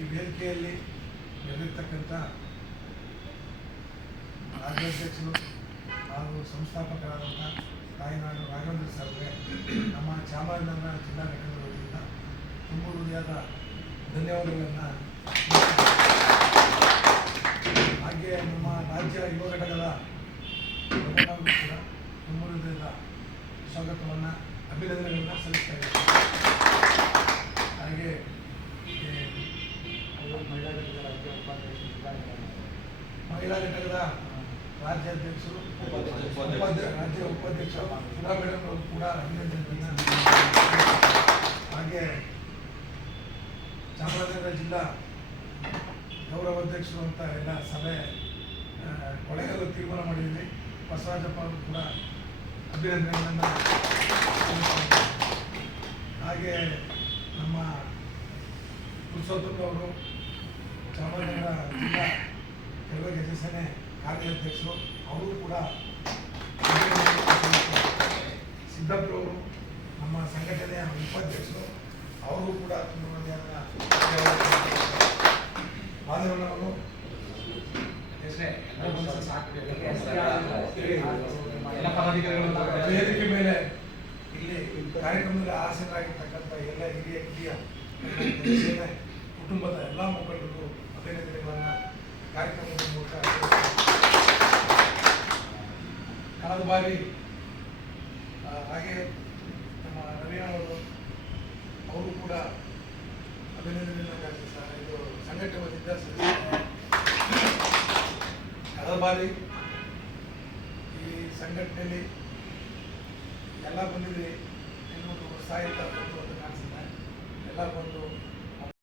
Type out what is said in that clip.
ಈ ವೇದಿಕೆಯಲ್ಲಿ ನೆರೆದಿರ್ತಕ್ಕಂಥ ರಾಜ್ಯಾಧ್ಯಕ್ಷರು ಹಾಗೂ ಸಂಸ್ಥಾಪಕರಾದಂಥ ತಾಯಿನಾಡು ರಾಘವೇಂದ್ರ ಸರ್ಗೆ ನಮ್ಮ ಚಾಮರಾಜನಗರ ಜಿಲ್ಲಾ ಘಟಕದ ವತಿಯಿಂದ ತುಂಬ ಹೃದಯದ ಧನ್ಯವಾದಗಳನ್ನು, ಹಾಗೆ ನಮ್ಮ ರಾಜ್ಯ ಯುವ ಘಟಕದ ಘಟಕಗಳು ಕೂಡ ತುಂಬ ಹೃದಯದ ಸ್ವಾಗತವನ್ನು, ಅಭಿನಂದನೆಗಳನ್ನು ಸಲ್ಲಿಸ್ತಾ ಇದ್ದಾರೆ. ಹಾಗೆ ಮಹಿಳಾ ಘಟಕದ ರಾಜ್ಯಾಧ್ಯಕ್ಷರು ರಾಜ್ಯ ಉಪಾಧ್ಯಕ್ಷರು ಸುಧಾ ಮೇಡಮ್ ಅವರು ಕೂಡ ಅಭಿನಂದನೆಗಳನ್ನು, ಹಾಗೆ ಚಾಮರಾಜನಗರ ಜಿಲ್ಲಾ ಗೌರವಾಧ್ಯಕ್ಷರು ಅಂತ ಎಲ್ಲ ಸಭೆ ಕೊಳೆಗಲು ತೀರ್ಮಾನ ಮಾಡಿದ್ವಿ. ಬಸವರಾಜಪ್ಪ ಅವರು ಕೂಡ ಅಭಿನಂದನೆಗಳನ್ನು, ಹಾಗೆ ನಮ್ಮ ಪುರುಷೋತ್ತಮ ಅವರು ಚಾಮರಾಜನಗರ ಜಿಲ್ಲಾ ಕೆಲವು ಗೆಜಸೇನೆ ಕಾರ್ಯಾಧ್ಯಕ್ಷರು, ಅವರು ಕೂಡ ಸಿದ್ದಪ್ಪರವರು ನಮ್ಮ ಸಂಘಟನೆಯ ಉಪಾಧ್ಯಕ್ಷರು, ಅವರು ಕೂಡ ತುಂಬ ಮಾಧವನವರು ವೇದಿಕೆ ಮೇಲೆ ಇಲ್ಲಿ ಕಾರ್ಯಕ್ರಮದಲ್ಲಿ ಆಸೀನರಾಗಿರ್ತಕ್ಕಂಥ ಎಲ್ಲ ಹಿರಿಯ ಕುಟುಂಬದ ಎಲ್ಲ ಮುಖಂಡರಿಗೂ ಅಭಿನಂದನೆಗಳನ್ನು ಕಾರ್ಯಕ್ರಮದ ಮೂಲಕ. ಕಳೆದ ಬಾರಿ ಹಾಗೆ ನಮ್ಮ ರವಿಯವರು ಅವರು ಕೂಡ ಅಭಿನಂದನೆಯನ್ನು ಇದು ಸಂಘಟನೆ ವತಿಯಿಂದ ಕಳೆದ ಬಾರಿ ಈ ಸಂಘಟನೆಯಲ್ಲಿ ಎಲ್ಲ ಬಂದಿದ್ರಿ, ಇನ್ನೊಂದು ಉತ್ಸಾಹಿತ ಬಂದು ಅಂತ ಕಾಣಿಸುತ್ತೆ, ಎಲ್ಲ ಬಂದು